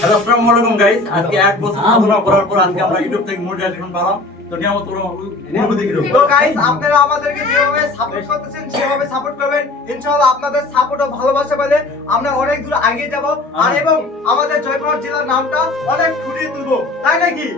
Hello আসসালামু আলাইকুম guys, আজকে এক বছর সাধনা করার পর আজকে আমরা ইউটিউব থেকে মনিটাইজেশন পেলাম। তো নিয়ামত তোর অনুভূতি কি রকম? তো গাইস আপনারা আমাদেরকে যেভাবে সাপোর্ট করতেছেন সেভাবে সাপোর্ট করবেন। ইনশাআল্লাহ আপনাদের সাপোর্ট ও ভালোবাসা পেলে আমরা অনেক দূর এগিয়ে যাব আর এবং আমাদের জয়পুরহাট জেলার নামটা অনেক ফুটিয়ে তুলবো, তাই নাকি?